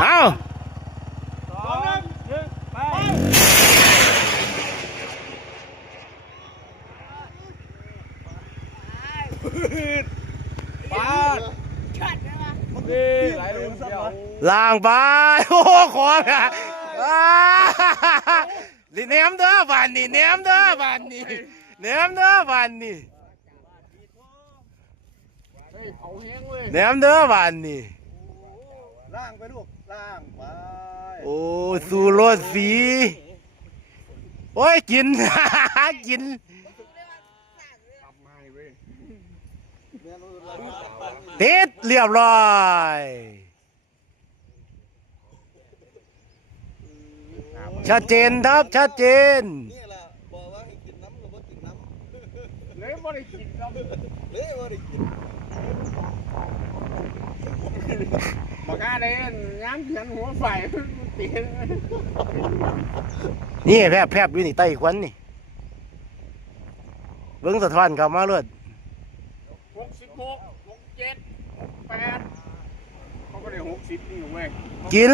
เอาล่างไปโอ้ของอ่ะดิแหนมเด้อบ้านนี่แหนมเด้อบ้านนี่แหนมเด้อบ้านนี่แหนมเด้อบ้านนี่ล่างไปลูกล่างไปโอ้สูรสสีโอ้ยกิน กินติดเรียบร้อยชัดเจนครับชัดเจนนี่แหละบอกว่าให้กินน้ำหรือว่ากินน้ำเลยบ่ได้กินครับเลยว่าได้กินบักอาเดนย้ำเขียนหัวไฟตี นี่แพบอยู่นี่ใต้ควันนี่เบิ้งสะท้อนเข้ามาเลย66 67 8เขาก็ได้60นี่เว้ยกิน